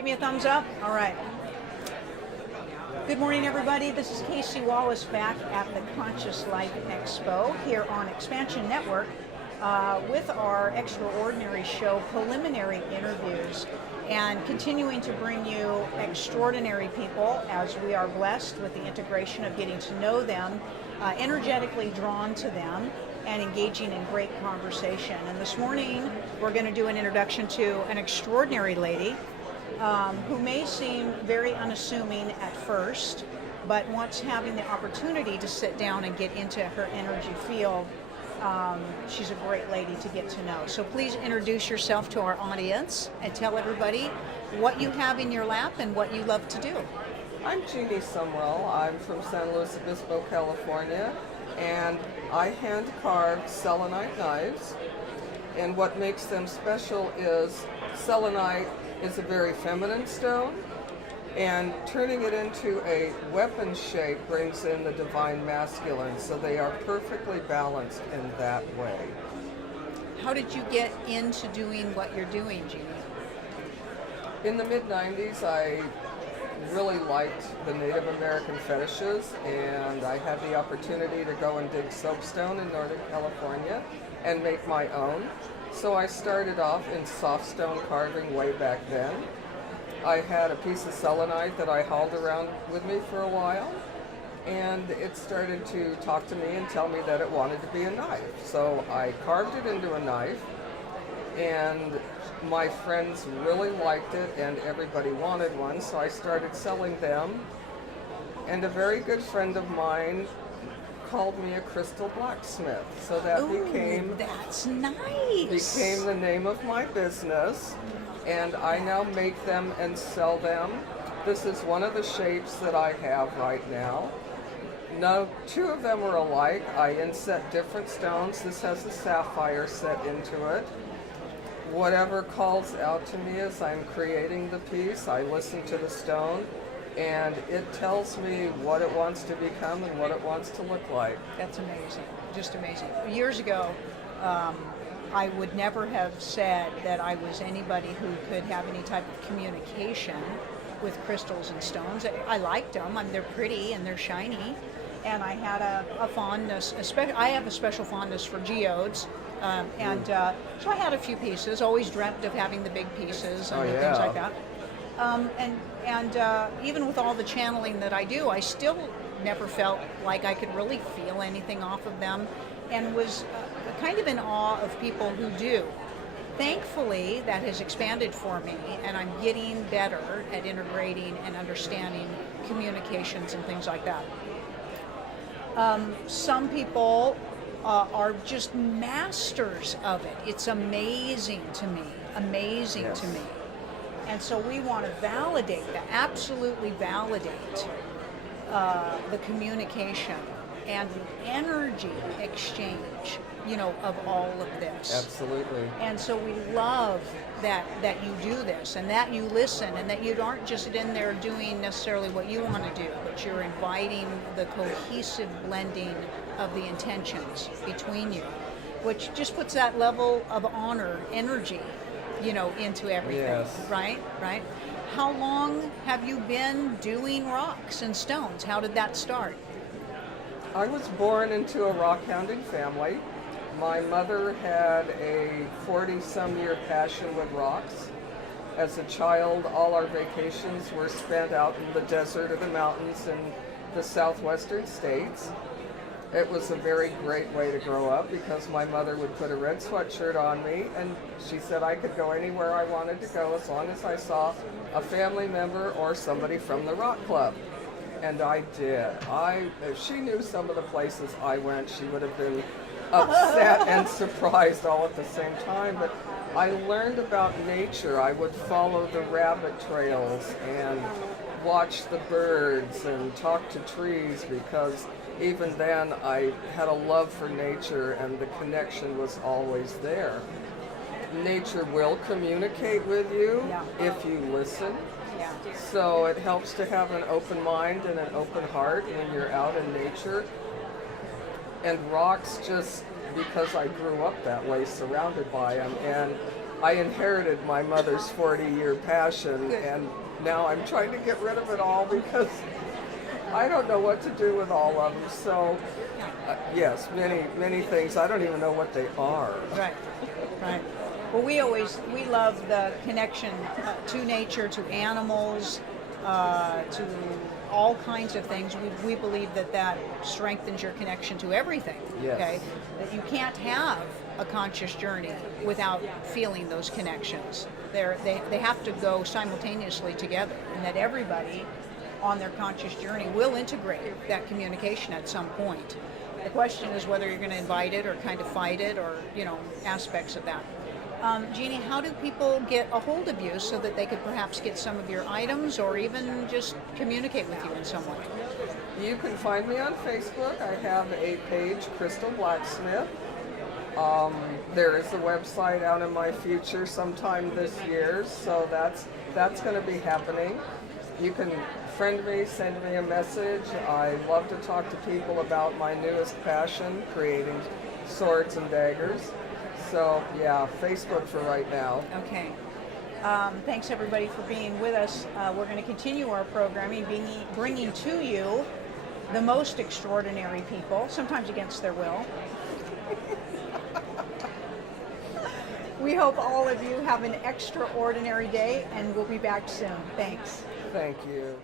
Give me a thumbs up. All right. Good morning, everybody. This is Kasey Wallace back at the Conscious Life Expo here on Xpnsion Network with our extraordinary show, Preliminary Interviews, and continuing to bring you extraordinary people as we are blessed with the integration of getting to know them, energetically drawn to them, and engaging in great conversation. And this morning, we're going to do an introduction to an extraordinary lady who may seem very unassuming at first, but once having the opportunity to sit down and get into her energy field, she's a great lady to get to know. So please introduce yourself to our audience and tell everybody what you have in your lap and what you love to do. I'm Jeannie Sumrall. I'm from San Luis Obispo, California, and I hand carve selenite knives. And what makes them special is selenite is a very feminine stone, and turning it into a weapon shape brings in the divine masculine, so they are perfectly balanced in that way. How did you get into doing what you're doing, Jeannie? In the mid-90s, I really liked the Native American fetishes, and I had the opportunity to go and dig soapstone in Northern California and make my own. So I started off in soft stone carving way back then. I had a piece of selenite that I hauled around with me for a while, and it started to talk to me and tell me that it wanted to be a knife. So I carved it into a knife, and my friends really liked it and everybody wanted one, so I started selling them. And a very good friend of mine called me a Crystal Blacksmith, so that that's nice. became the name of my business, and I now make them and sell them. This is one of the shapes that I have right now. Now, two of them are alike. I inset different stones. This has a sapphire set into it. Whatever calls out to me as I'm creating the piece, I listen to the stone, and it tells me what it wants to become and what it wants to look like. That's amazing, just amazing. Years ago, I would never have said that I was anybody who could have any type of communication with crystals and stones. I liked them. They're pretty and they're shiny, and I had a fondness. I have a special fondness for geodes, so I had a few pieces. Always dreamt of having the big pieces and things like that. Even with all the channeling that I do, I still never felt like I could really feel anything off of them, and was kind of in awe of people who do. Thankfully, that has expanded for me, and I'm getting better at integrating and understanding communications and things like that. Some people are just masters of it. It's amazing to me, to me. And so we want to validate that, absolutely validate the communication and the energy exchange, of all of this. Absolutely. And so we love that you do this, and that you listen, and that you aren't just in there doing necessarily what you want to do, but you're inviting the cohesive blending of the intentions between you, which just puts that level of honor, energy, into everything. Yes. Right? How long have you been doing rocks and stones? How did that start? I was born into a rock hounding family. My mother had a 40-some-year passion with rocks. As a child, all our vacations were spent out in the desert or the mountains in the southwestern states. It was a very great way to grow up because my mother would put a red sweatshirt on me, and she said I could go anywhere I wanted to go as long as I saw a family member or somebody from the rock club. And I did. If she knew some of the places I went, she would have been upset and surprised all at the same time. But I learned about nature. I would follow the rabbit trails and watch the birds and talk to trees, because even then I had a love for nature and the connection was always there. Nature will communicate with you if you listen. So it helps to have an open mind and an open heart when you're out in nature. And rocks, just because I grew up that way, surrounded by them, and I inherited my mother's 40-year passion, Good. and now I'm trying to get rid of it all because I don't know what to do with all of them. So, yes, many things. I don't even know what they are. Right, right. Well, we love the connection to nature, to animals, to all kinds of things. We believe that strengthens your connection to everything. Yes. Okay, that you can't have a conscious journey without feeling those connections. They have to go simultaneously together, and that everybody on their conscious journey will integrate that communication at some point. The question is whether you're going to invite it or kind of fight it, or aspects of that. Jeannie, how do people get a hold of you so that they could perhaps get some of your items or even just communicate with you in some way? You can find me on Facebook. I have a page, Crystal Blacksmith. There is a website out in my future sometime this year, so that's going to be happening. You can friend me, send me a message. I love to talk to people about my newest passion, creating swords and daggers. So yeah, Facebook for right now. Okay. Thanks everybody for being with us. We're going to continue our programming, bringing to you the most extraordinary people, sometimes against their will. We hope all of you have an extraordinary day, and we'll be back soon. Thanks. Thank you.